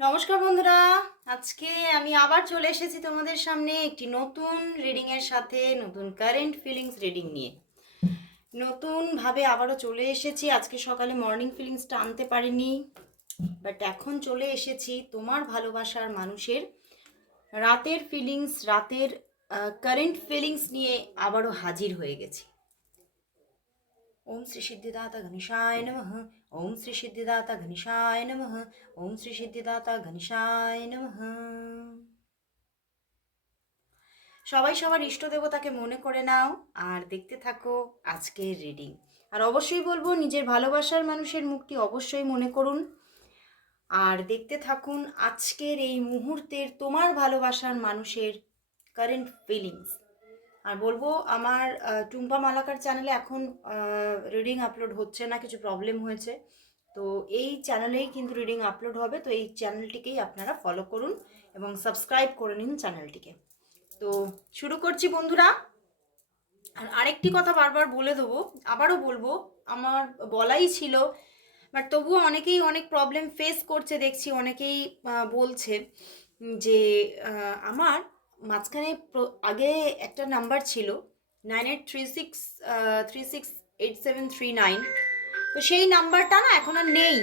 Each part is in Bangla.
নমস্কার বন্ধুরা। আজকে আমি আবার চলে এসেছি তোমাদের সামনে একটি নতুন রিডিং এর সাথে, নতুন কারেন্ট ফিলিংস রিডিং নিয়ে। নতুনভাবে আবারও চলে এসেছি। আজকে সকালে মর্নিং ফিলিংসটা আনতে পারিনি। বাট এখন চলে এসেছি তোমার ভালোবাসার মানুষের রাতের ফিলিংস রাতের কারেন্ট ফিলিংস নিয়ে আবারও হাজির হয়ে গেছি। ওম শ্রী সিদ্ধিদাতা ঘনিশায় নমঃ। ওম শ্রী সিদ্ধিদাতা ঘনিশায় নমঃ ওম শ্রী সিদ্ধিদাতা ঘনিশায় নমঃ সবাই সবার ইষ্ট দেবতাকে মনে করে নাও আর দেখতে থাকো আজকের রিডিং আর অবশ্যই বলব, নিজের ভালোবাসার মানুষের মুখটি অবশ্যই মনে করুন। আর দেখতে থাকুন আজকের এই মুহূর্তের তোমার ভালোবাসার মানুষের কারেন্ট ফিলিংস আর বলব আমার টুম্পা মালাকার চ্যানেলে এখন রিডিং আপলোড হচ্ছে না, কিছু প্রবলেম হয়েছে। তো এই চ্যানেলেই কিন্তু রিডিং আপলোড হবে, তো এই চ্যানেলটিকেই আপনারা ফলো করুন এবং সাবস্ক্রাইব করে নিন চ্যানেলটিকে তো শুরু করছি বন্ধুরা। আর আরেকটি কথা বারবার বলে দেবো, আবারও বলব, আমার বলাই ছিল বাট তবুও অনেকেই অনেক প্রবলেম ফেস করছে, দেখছি অনেকেই বলছে যে আমার মাঝখানে আগে একটা নাম্বার ছিল nine eight three six three six eight seven three nine তো সেই নাম্বারটা না এখন আর নেই।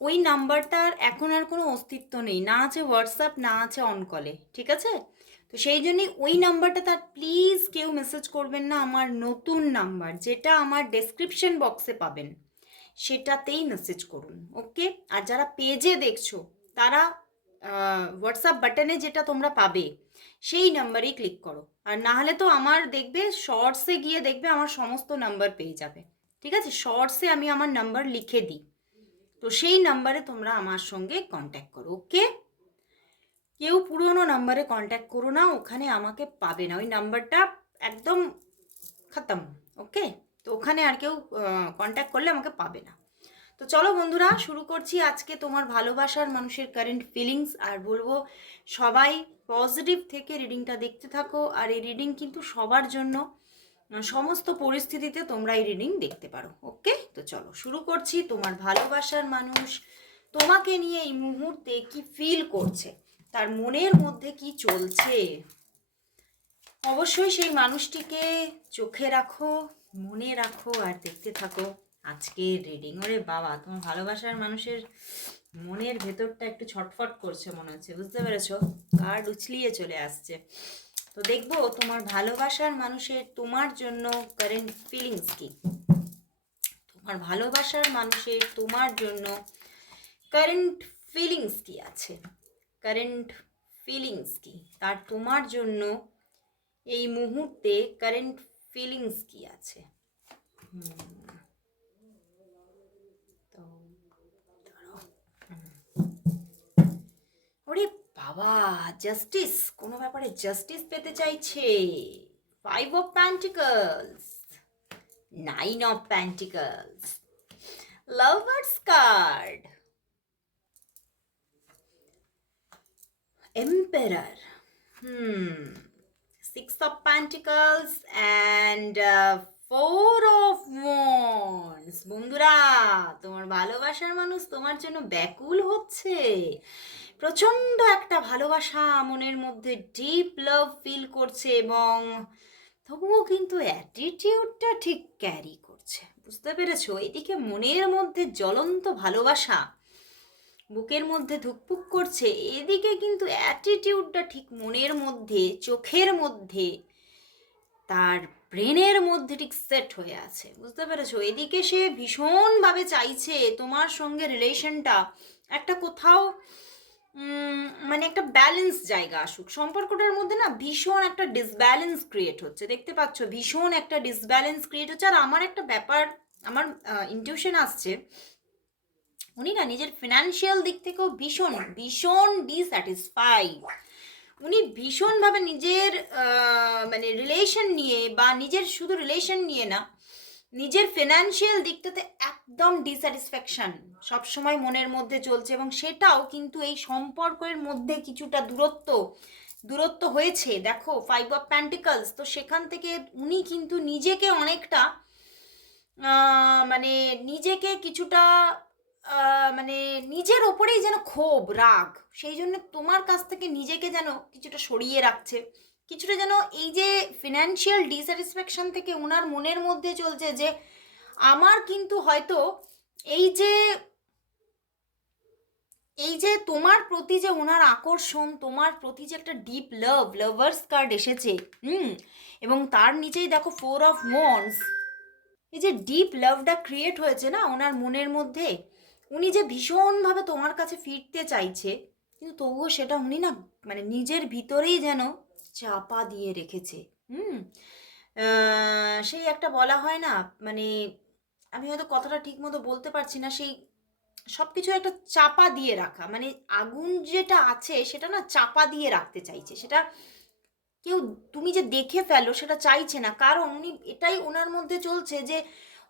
ওই নাম্বারটার এখন আর কোনো অস্তিত্ব নেই। না আছে হোয়াটসঅ্যাপ না আছে অন কলে ঠিক আছে? তো সেই জন্যই ওই নাম্বারটা তার প্লিজ কেউ মেসেজ করবেন না আমার নতুন নাম্বার, যেটা আমার ডেসক্রিপশন বক্সে পাবেন। সেটাতেই মেসেজ করুন ওকে আর যারা পেজে দেখছ, তারা হোয়াটসঅ্যাপ বাটনে যেটা তোমরা পাবে, সেই নাম্বারেই ক্লিক করো। আর না হলে তো আমার দেখবে শর্টসে গিয়ে দেখবে আমার সমস্ত নাম্বার পেয়ে যাবে। ঠিক আছে? শর্টসে আমি আমার নাম্বার লিখে দিই। তো সেই নাম্বারে তোমরা আমার সঙ্গে কন্ট্যাক্ট করো ওকে কেউ পুরনো নাম্বারে কন্ট্যাক্ট করো না, ওখানে আমাকে পাবে না। ওই নাম্বারটা একদম খতম ওকে তো ওখানে আর কেউ কন্ট্যাক্ট করলে আমাকে পাবে না। তো চলো বন্ধুরা, শুরু করছি আজকে তোমার ভালোবাসার মানুষের কারেন্ট ফিলিংস আর বলব সবাই পজিটিভ থেকে রিডিংটা দেখতে থাকো, আর এই রিডিং কিন্তু সবার জন্য সমস্ত পরিস্থিতিতে তোমরা এই রিডিং দেখতে পারো ওকে তো চলো, শুরু করছি তোমার ভালোবাসার মানুষ। তোমাকে নিয়ে এই মুহূর্তে কি ফিল করছে? তার মনের মধ্যে কি চলছে? অবশ্যই সেই মানুষটিকে চোখে রাখো, মনে রাখো, আর দেখতে থাকো। আজকের রিডিং ওরে বাবা, তোমার ভালোবাসার মানুষের মনের ভেতরটা একটু ছটফট করছে মনে হচ্ছে, বুঝতে পেরেছ? কার্ড উছলিয়ে চলে আসছে। তো দেখব তোমার ভালোবাসার মানুষের তোমার জন্য কারেন্ট ফিলিংস কি? তোমার ভালোবাসার মানুষের তোমার জন্য কারেন্ট ফিলিংস কি আছে? কারেন্ট ফিলিংস কি? তার তোমার জন্য এই মুহূর্তে কারেন্ট ফিলিংস কি আছে? হুম। তো দাঁড়াও। হুম। ওরে বাবা জাস্টিস কোনো ব্যাপারে জাস্টিস পেতে চাইছে। Five of pentacles nine of pentacles lovers card emperor hmm six of pentacles and four of wands বন্ধুরা, তোমার ভালোবাসার মানুষ তোমার জন্য ব্যাকুল হচ্ছে। প্রচণ্ড একটা ভালোবাসা মনের মধ্যে ডিপ লাভ ফিল করছে এবং তবুও কিন্তু অ্যাটিটিউডটা ঠিক ক্যারি করছে। বুঝতে পেরেছ? এদিকে মনের মধ্যে জ্বলন্ত ভালোবাসা বুকের মধ্যে ধুকপুক করছে, এদিকে কিন্তু অ্যাটিটিউডটা ঠিক মনের মধ্যে, চোখের মধ্যে, তার ব্রেনের মধ্যে ঠিক সেট হয়ে আছে। বুঝতে পেরেছ? এদিকে সে ভীষণভাবে চাইছে তোমার সঙ্গে রিলেশনটা একটা কোথাও মানে একটা ব্যালেন্স জায়গা আসুক। সম্পর্কটার মধ্যে না ভীষণ একটা ডিসব্যালেন্স ক্রিয়েট হচ্ছে। দেখতে পাচ্ছ, ভীষণ একটা ডিসব্যালেন্স ক্রিয়েট হচ্ছে। আর আমার একটা ব্যাপার, আমার ইনটিউশন আসছে। উনি না নিজের ফিনান্সিয়াল দিক থেকেও ভীষণ ভীষণ ডিস্যাটিসফাই উনি ভীষণভাবে নিজের মানে রিলেশন নিয়ে বা নিজের শুধু রিলেশন নিয়ে না নিজের ফিনান্সিয়াল দিকটাতে একদম ডিস্যাটিসফ্যাকশন সবসময় মনের মধ্যে চলছে এবং সেটাও কিন্তু এই সম্পর্কের মধ্যে কিছুটা দূরত্ব দূরত্ব হয়েছে। দেখো ফাইভ অফ প্যান্টিকলস তো সেখান থেকে উনি কিন্তু নিজেকে অনেকটা মানে নিজেকে কিছুটা মানে নিজের ওপরেই যেন ক্ষোভ, রাগ, সেই জন্য তোমার কাছ থেকে নিজেকে যেন কিছুটা সরিয়ে রাখছে। কিছুটা যেন এই যে ফিনান্সিয়াল ডিস্যাটিসফ্যাকশন থেকে ওনার মনের মধ্যে চলছে যে, আমার কিন্তু হয়তো এই যে এই যে তোমার প্রতি যে ওনার আকর্ষণ, তোমার প্রতি যে একটা ডিপ লাভ লাভার্স কার্ড এসেছে, হুম? এবং তার নিচেই দেখো ফোর অফ ওয়ান্স এই যে ডিপ লাভটা ক্রিয়েট হয়েছে না ওনার মনের মধ্যে? উনি যে ভীষণভাবে তোমার কাছে ফিরতে চাইছে, কিন্তু তবুও সেটা উনি না মানে নিজের ভিতরেই যেন চাপা দিয়ে রেখেছে। হুম? সেই একটা বলা হয় না মানে আমি হয়তো কথাটা ঠিক মতো বলতে পারছি না, সেই সব কিছু একটা চাপা দিয়ে রাখা মানে আগুন যেটা আছে সেটা না চাপা দিয়ে রাখতে চাইছে। সেটা কেউ, তুমি যে দেখে ফেলো সেটা চাইছে না, কারণ উনি এটাই ওনার মধ্যে চলছে যে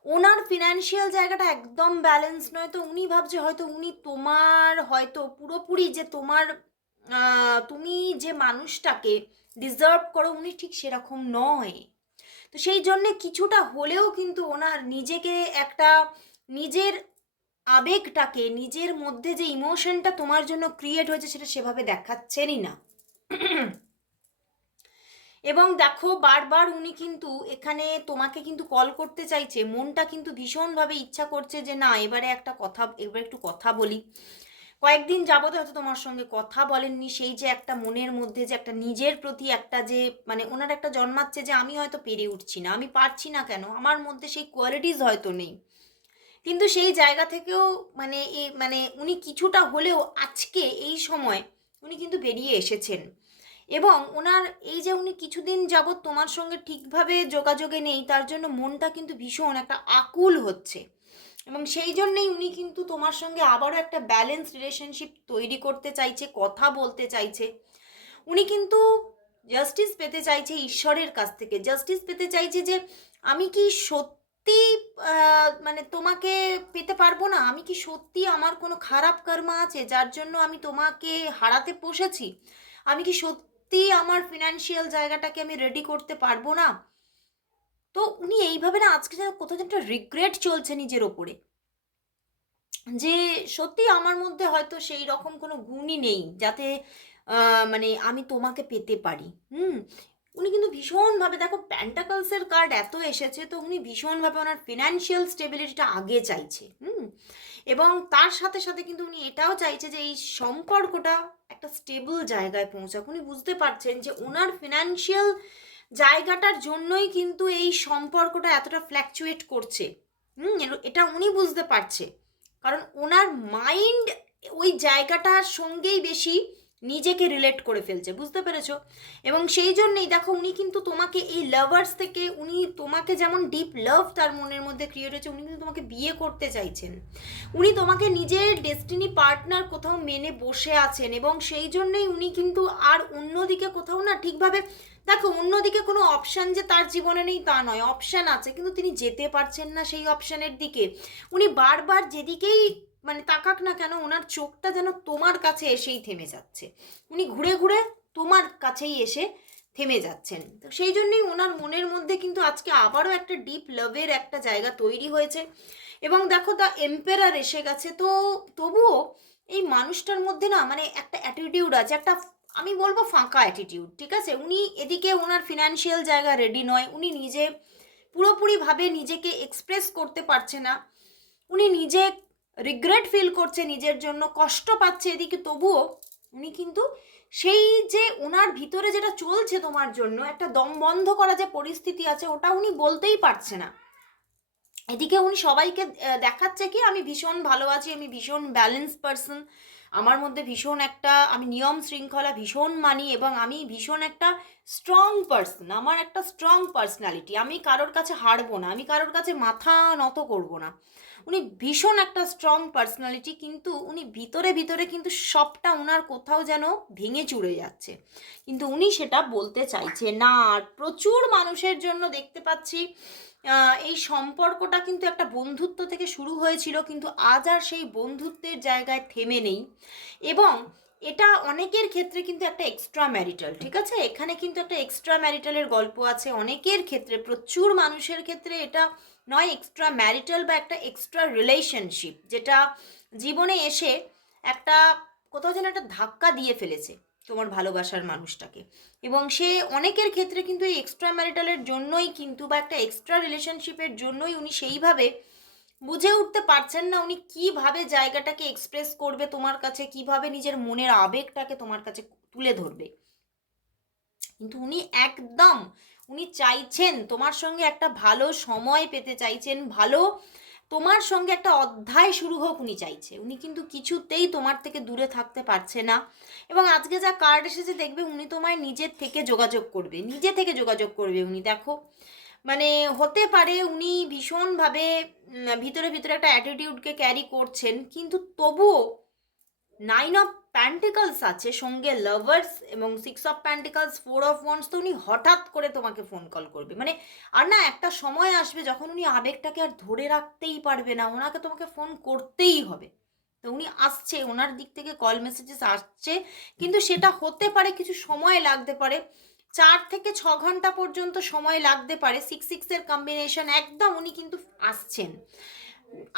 ওনার ফিনান্সিয়াল জায়গাটা একদম ব্যালেন্স নয়, তো উনি ভাবছে হয়তো উনি তোমার হয়তো পুরোপুরি যে তোমার তুমি যে মানুষটাকে ডিজার্ভ করো, উনি ঠিক সেরকম নয়। তো সেই জন্যে কিছুটা হলেও কিন্তু ওনার নিজেকে একটা নিজের আবেগটাকে, নিজের মধ্যে যে ইমোশনটা তোমার জন্য ক্রিয়েট হয়েছে সেটা সেভাবে দেখাচ্ছেনই না। এবং দেখো, বারবার উনি কিন্তু এখানে তোমাকে কিন্তু কল করতে চাইছে, মনটা কিন্তু ভীষণভাবে ইচ্ছা করছে যে না, এবারে একটা কথা, এবার একটু কথা বলি। কয়েকদিন যাবত হয়তো তোমার সঙ্গে কথা বলেননি, সেই যে একটা মনের মধ্যে যে একটা নিজের প্রতি একটা যে মানে ওনার একটা জন্মাচ্ছে যে আমি হয়তো পেরে উঠছি না, আমি পারছি না কেন, আমার মধ্যে সেই কোয়ালিটিস হয়তো নেই। কিন্তু সেই জায়গা থেকেও মানে মানে উনি কিছুটা হলেও আজকে এই সময় উনি কিন্তু বেরিয়ে এসেছেন। এবং ওনার এই যে উনি কিছুদিন যাবৎ তোমার সঙ্গে ঠিকভাবে যোগাযোগে নেই, তার জন্য মনটা কিন্তু ভীষণ একটা আকুল হচ্ছে। এবং সেই জন্যেই উনি কিন্তু তোমার সঙ্গে আবারও একটা ব্যালেন্স রিলেশনশিপ তৈরি করতে চাইছে, কথা বলতে চাইছে। উনি কিন্তু জাস্টিস পেতে চাইছে ঈশ্বরের কাছ থেকে। জাস্টিস পেতে চাইছে যে, আমি কি সত্যি মানে তোমাকে পেতে পারব না? আমি কি সত্যি আমার কোনো খারাপ কর্মা আছে যার জন্য আমি তোমাকে হারাতে বসেছি? আমি কি সত্যি আমার ফিনান্সিয়াল জায়গাটাকে আমি রেডি করতে পারব না? তো উনি এইভাবে না আজকে যেন কোথাও একটা রিগ্রেট চলছে নিজের ওপরে। যে সত্যি আমার মধ্যে হয়তো সেই রকম কোনো গুণই নেই যাতে মানে আমি তোমাকে পেতে পারি। হুম? উনি কিন্তু ভীষণভাবে, দেখো প্যান্টাকলসের কার্ড এত এসেছে তো উনি ভীষণভাবে ওনার ফিনান্সিয়াল স্টেবিলিটিটা আগে চাইছে। হুম? এবং তার সাথে সাথে কিন্তু উনি এটাও চাইছে যে এই সম্পর্কটা একটা স্টেবল জায়গায় পৌঁছাক। উনি বুঝতে পারছেন যে ওনার ফিনান্সিয়াল জায়গাটার জন্যই কিন্তু এই সম্পর্কটা এতটা ফ্ল্যাকচুয়েট করছে। হুম এটা উনি বুঝতে পারছে। কারণ ওনার মাইন্ড ওই জায়গাটার সঙ্গেই বেশি নিজেকে রিলেট করে ফেলছে, বুঝতে পেরেছ? এবং সেই জন্যই দেখো উনি কিন্তু তোমাকে এই লাভার্স থেকে, উনি তোমাকে যেমন ডিপ লাভ তার মনের মধ্যে ক্রিয়েট হয়েছে, উনি কিন্তু তোমাকে বিয়ে করতে চাইছেন। উনি তোমাকে নিজের ডেস্টিনি পার্টনার কোথাও মেনে বসে আছেন এবং সেই জন্যই উনি কিন্তু আর অন্যদিকে কোথাও না ঠিকভাবে দেখো, অন্যদিকে কোনো অপশান যে তার জীবনে নেই তা নয় অপশান আছে, কিন্তু তিনি যেতে পারছেন না সেই অপশানের দিকে। উনি বারবার যেদিকেই মানে তাকাক না কেন, ওনার চোখটা যেন তোমার কাছে এসেই থেমে যাচ্ছে। উনি ঘুরে ঘুরে তোমার কাছেই এসে থেমে যাচ্ছেন। তো সেই জন্যই ওনার মনের মধ্যে কিন্তু আজকে আবারও একটা ডিপ লাভের একটা জায়গা তৈরি হয়েছে। এবং দেখো দ্য এম্পেরার এসে গেছে। তো তবুও এই মানুষটার মধ্যে না মানে একটা অ্যাটিটিউড আছে, একটা আমি বলব ফাঁকা অ্যাটিটিউড ঠিক আছে? উনি এদিকে ওনার ফিনান্সিয়াল জায়গা রেডি নয়, উনি নিজে পুরোপুরিভাবে নিজেকে এক্সপ্রেস করতে পারছে না। উনি নিজে রিগ্রেট ফিল করছে নিজের জন্য, কষ্ট পাচ্ছে এদিকে, তবুও উনি কিন্তু সেই যে ওনার ভিতরে যেটা চলছে তোমার জন্য, একটা দম বন্ধ করা যে পরিস্থিতি আছে, ওটা উনি বলতেই পারছে না। এদিকে উনি সবাইকে দেখাচ্ছে কি, আমি ভীষণ ভালো আছি আমি ভীষণ ব্যালেন্স পারসন আমার মধ্যে ভীষণ একটা, আমি নিয়ম শৃঙ্খলা ভীষণ মানি এবং আমি ভীষণ একটা স্ট্রং পার্সন আমার একটা স্ট্রং পার্সোনালিটি আমি কারোর কাছে হারবো না, আমি কারোর কাছে মাথা নত করব না। উনি ভীষণ একটা স্ট্রং পার্সোনালিটি কিন্তু উনি ভিতরে ভিতরে কিন্তু সবটা ওনার কোথাও যেন ভেঙে চুড়ে যাচ্ছে। কিন্তু উনি সেটা বলতে চাইছে না, আর প্রচুর মানুষের জন্য দেখতে পাচ্ছি এই সম্পর্কটা কিন্তু একটা বন্ধুত্ব থেকে শুরু হয়েছিল, কিন্তু আজ আর সেই বন্ধুত্বের জায়গায় থেমে নেই। এবং এটা অনেকের ক্ষেত্রে কিন্তু একটা এক্সট্রা ম্যারিটাল ঠিক আছে? এখানে কিন্তু একটা এক্সট্রা ম্যারিটালের গল্প আছে। অনেকের ক্ষেত্রে, প্রচুর মানুষের ক্ষেত্রে এটা নয় এক্সট্রা ম্যারিটাল বা একটা এক্সট্রা রিলেশনশিপ যেটা জীবনে এসে একটা কোথাও যেন একটা ধাক্কা দিয়ে ফেলেছে তোমার ভালোবাসার মানুষটাকে। এবং সে অনেকের ক্ষেত্রে কিন্তু এই এক্সট্রা ম্যারিটালের জন্যই কিন্তু বা একটা এক্সট্রা রিলেশনশিপের জন্যই উনি সেইভাবে বুঝে উঠতে পারছেন না উনি কীভাবে জায়গাটাকে এক্সপ্রেস করবে তোমার কাছে, কীভাবে নিজের মনের আবেগটাকে তোমার কাছে তুলে ধরবে। কিন্তু উনি একদম, উনি চাইছেন তোমার সঙ্গে একটা ভালো সময় পেতে, চাইছেন ভালো তোমার সঙ্গে একটা অধ্যায় শুরু হোক উনি চাইছে। উনি কিন্তু কিছুতেই তোমার থেকে দূরে থাকতে পারছে না। এবং আজকে যা কার্ড এসেছে দেখবে উনি তোমায় নিজের থেকে যোগাযোগ করবে। নিজে থেকে যোগাযোগ করবে উনি, দেখো। মানে হতে পারে উনি ভীষণভাবে ভিতরে ভিতরে একটা অ্যাটিটিউডকে ক্যারি করছেন, কিন্তু তবুও নাইন অফ প্যান্টিকলস আছে, সঙ্গে লাভার্স এবং six of pentacles four of wands তো উনি হঠাৎ করে তোমাকে ফোন কল করবে। মানে আর না, একটা সময় আসবে যখন উনি আবেগটাকে আর ধরে রাখতেই পারবে না, ওনাকে তোমাকে ফোন করতেই হবে। তো উনি আসছে, ওনার দিক থেকে কল মেসেজেস আসছে, কিন্তু সেটা হতে পারে কিছু সময় লাগতে পারে। চার থেকে ছ ঘণ্টা পর্যন্ত সময় লাগতে পারে সিক্স সিক্সের কম্বিনেশন একদম উনি কিন্তু আসছেন।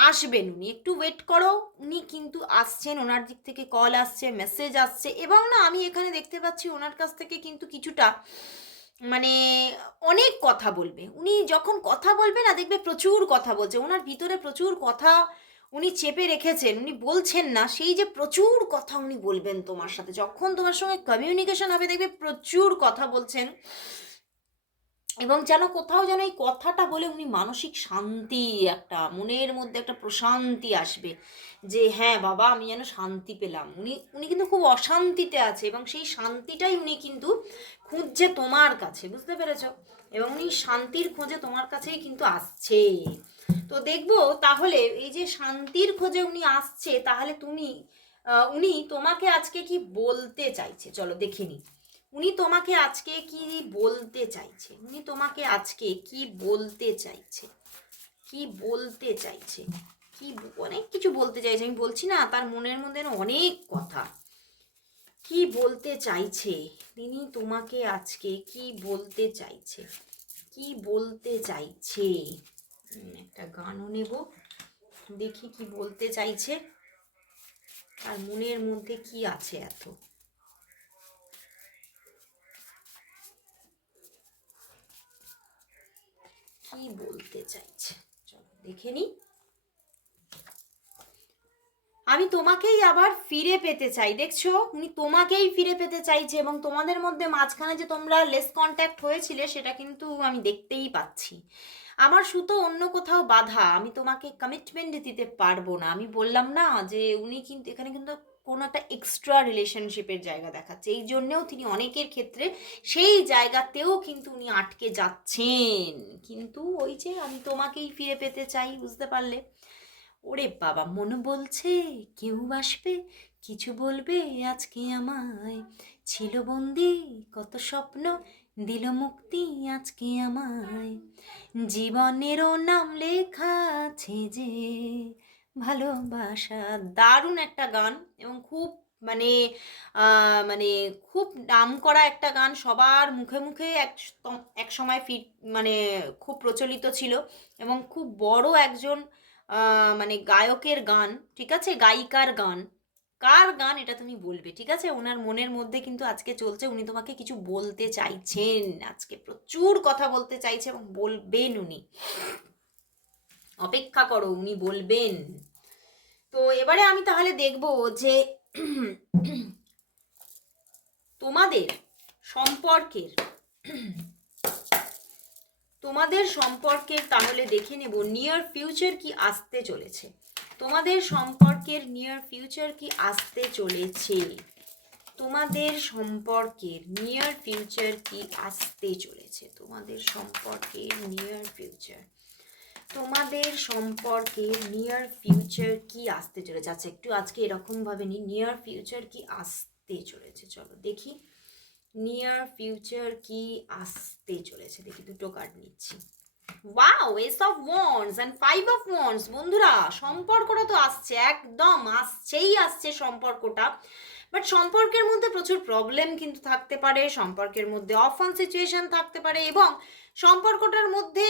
আসবেন উনি। একটু ওয়েট করো, উনি কিন্তু আসছেন, ওনার দিক থেকে কল আসছে মেসেজ আসছে এবং না আমি এখানে দেখতে পাচ্ছি ওনার কাছ থেকে কিন্তু কিছুটা মানে অনেক কথা বলবে। উনি যখন কথা বলবে না, দেখবে প্রচুর কথা বলছে। ওনার ভিতরে প্রচুর কথা উনি চেপে রেখেছেন, উনি বলছেন না, সেই যে প্রচুর কথা উনি বলবেন তোমার সাথে। যখন তোমার সঙ্গে কমিউনিকেশন হবে, দেখবে প্রচুর কথা বলছেন। এবং যেন কোথাও যেন এই কথাটা বলে উনি মানসিক শান্তি একটা, মনের মধ্যে একটা প্রশান্তি আসবে যে হ্যাঁ বাবা, আমি যেন শান্তি পেলাম। উনি উনি কিন্তু খুব অশান্তিতে আছে এবং সেই শান্তিটাই উনি কিন্তু খুঁজছে তোমার কাছে, বুঝতে পেরেছ? এবং উনি শান্তির খোঁজে তোমার কাছেই কিন্তু আসছে। তো দেখব তাহলে এই যে শান্তির খোঁজে উনি আসছে, তাহলে তুমি উনি তোমাকে আজকে কি বলতে চাইছে? চলো দেখে নিই। উনি তোমাকে আজকে কি বলতে চাইছে? উনি তোমাকে আজকে কি বলতে চাইছে? কি বলতে চাইছে? কি অনেক কিছু বলতে চাইছে। আমি বলছি না, তার মনের মধ্যে অনেক কথা। কি বলতে চাইছে? তিনি তোমাকে আজকে কি বলতে চাইছে? কি বলতে চাইছে? একটা গানও নেব। দেখি কি বলতে চাইছে। আর মনের মধ্যে কি আছে এত? কি বলতে চাইছে? চলো দেখে নি। আমি তোমাকেই আবার ফিরে পেতে চাই, দেখছ? উনি তোমাকেই ফিরে পেতে চাইছে এবং তোমাদের মধ্যে মাঝখানে যে তোমরা লেস কন্ট্যাক্ট হয়েছিলে, সেটা কিন্তু আমি দেখতেই পাচ্ছি। আমার সুতো অন্য কোথাও বাধা, আমি তোমাকে কমিটমেন্ট দিতে পারব না। আমি বললাম না যে উনি কিন্তু, এখানে কিন্তু কোনো একটা এক্সট্রা রিলেশনশিপের জায়গা দেখাচ্ছে। এই জন্যেও তিনি অনেকের ক্ষেত্রে সেই জায়গাতেও কিন্তু উনি আটকে যাচ্ছেন। কিন্তু ওই যে আমি তোমাকেই ফিরে পেতে চাই, বুঝতে পারলে? ওরে বাবা, মন বলছে কেউ আসবে, কিছু বলবে আজকে আমায়। ছিল বন্দি, কত স্বপ্ন, দিল মুক্তি আজকে আমায়। জীবনেরও নাম লেখা আছে যে ভালোবাসা দারুণ একটা গান এবং খুব মানে মানে খুব নাম করা একটা গান সবার মুখে মুখে এক এক সময় ফিট মানে খুব প্রচলিত ছিল এবং খুব বড় একজন মানে গায়কের গান, ঠিক আছে? গায়িকার গান। কার গান এটা তুমি বলবে, ঠিক আছে? ওনার মনের মধ্যে কিন্তু আজকে চলছে, উনি তোমাকে কিছু বলতে চাইছেন। আজকে প্রচুর কথা বলতে চাইছে এবং বলবেন উনি। অপেক্ষা করো, উনি বলবেন। তো এবারে আমি তাহলে দেখব যে তোমাদের সম্পর্কের তোমাদের সম্পর্কের তাহলে দেখে নেব নিয়ার ফিউচার কি আসতে চলেছে। তোমাদের সম্পর্কের নিয়ার ফিউচার কি আসতে চলেছে? তোমাদের সম্পর্কের নিয়ার ফিউচার কি আসতে চলেছে? তোমাদের সম্পর্কের নিয়ার ফিউচার তোমাদের সম্পর্কে নিয়ার ফিউচার কি আসতে চলেছে? আচ্ছা একটু আজকে এরকম ভাবে নি নিয়ার ফিউচার কি আসতে চলেছে? চলো দেখি। নিয়ার ফিউচার কি আসতে চলেছে? দেখি, দুটো কার্ড নিচ্ছি। Wow ace of wands and five of wands বন্ধুরা, সম্পর্কটা তো আসছে, একদম আসছেই আসছে সম্পর্কটা। বাট সম্পর্কের মধ্যে প্রচুর প্রবলেম কিন্তু থাকতে পারে, সম্পর্কের মধ্যে অফ অন সিচুয়েশন থাকতে পারে এবং সম্পর্কটার মধ্যে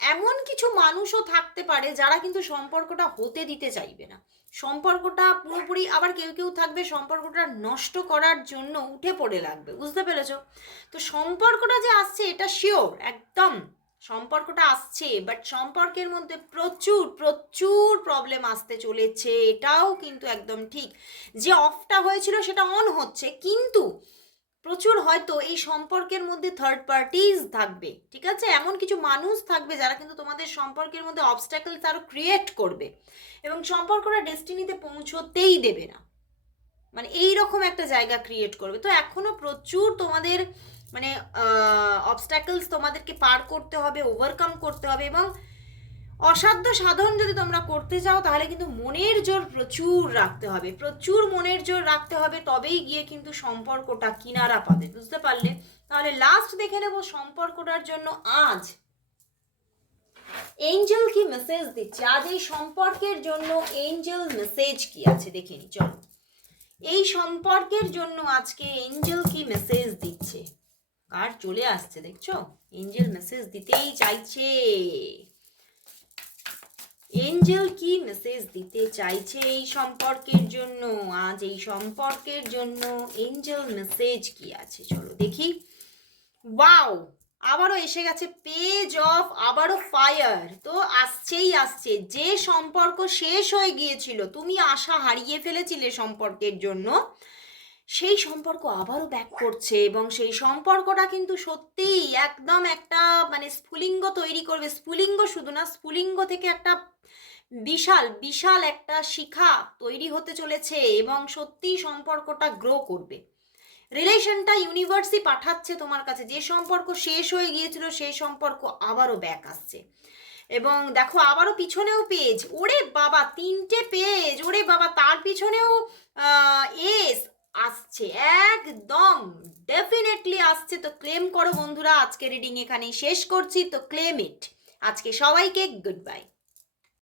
এমন কিছু মানুষও থাকতে পারে যারা কিন্তু সম্পর্কটা হতে দিতে চাইবে না। সম্পর্কটা পুরোপুরি আবার কেউ কেউ থাকবে সম্পর্কটা নষ্ট করার জন্য উঠে পড়ে লাগবে, বুঝতে পেরেছ? তো সম্পর্কটা যে আসছে এটা শিওর একদম। সম্পর্কটা আসছে বাট সম্পর্কের মধ্যে প্রচুর প্রচুর প্রবলেম আসতে চলেছে, এটাও কিন্তু একদম ঠিক। যে অফটা হয়েছিল সেটা অন হচ্ছে, কিন্তু প্রচুর হয়তো এই সম্পর্কের মধ্যে থার্ড পার্টিজ থাকবে, ঠিক আছে? এমন কিছু মানুষ থাকবে যারা কিন্তু তোমাদের সম্পর্কের মধ্যে অবস্ট্যাকলস আরও ক্রিয়েট করবে এবং সম্পর্কটা ডেস্টিনিতে পৌঁছতেই দেবে না। মানে এই রকম একটা জায়গা ক্রিয়েট করবে। তো এখনও প্রচুর তোমাদের মানে অবস্ট্যাকলস তোমাদেরকে পার করতে হবে ওভারকাম করতে হবে এবং অসাধ্য সাধন যদি তোমরা করতে চাও, তাহলে কিন্তু মনের জোর প্রচুর রাখতে হবে। প্রচুর মনের জোর রাখতে হবে, তবেই গিয়ে কিন্তু সম্পর্কটা কিনারা পাবে। বুঝতে পারলে? তাহলে লাস্ট দেখে নেব সম্পর্কটার জন্য আজ এঞ্জেল কি মেসেজ দিচ্ছে? আজ এই সম্পর্কের জন্য এঞ্জেল মেসেজ কি আছে? দেখে নি, চলো। এই সম্পর্কের জন্য আজকে এঞ্জেল কি মেসেজ দিচ্ছে? কার চলে আসছে, দেখছ? এঞ্জেল মেসেজ দিতেই চাইছে। এঞ্জেল কি মেসেজ দিতে চাইছে এই সম্পর্কের জন্য? আজ এই সম্পর্কের জন্য এঞ্জেল মেসেজ কি আছে? চলো দেখি। ওয়াও আবারও এসে গেছে পেজ অফ আবারও ফায়ার তো আসছেই আসছে। যে সম্পর্ক শেষ হয়ে গিয়েছিল, তুমি আশা হারিয়ে ফেলেছিলে সম্পর্কের জন্য। সেই সম্পর্ক আবারও ব্যাক করছে এবং সেই সম্পর্কটা কিন্তু সত্যিই একদম একটা মানে স্ফুলিঙ্গ তৈরি করবে। স্ফুলিঙ্গ শুধু না, স্ফুলিঙ্গ থেকে একটা বিশাল বিশাল একটা শিখা তৈরি হতে চলেছে এবং সত্যিই সম্পর্কটা গ্রো করবে। রিলেশনটা ইউনিভার্সই পাঠাচ্ছে তোমার কাছে। যে সম্পর্ক শেষ হয়ে গিয়েছিল, সেই সম্পর্ক আবারও ব্যাক আসছে। এবং দেখো, আবারও পিছনেও পেজ ওরে বাবা, তিনটে পেজ ওরে বাবা, তার পিছনেও এস আসছে, একদম ডেফিনেটলি আসছে। তো ক্লেম করো বন্ধুরা আজকে রিডিং এখানেই শেষ করছি। তো ক্লেম ইট আজকে সবাইকে গুড বাই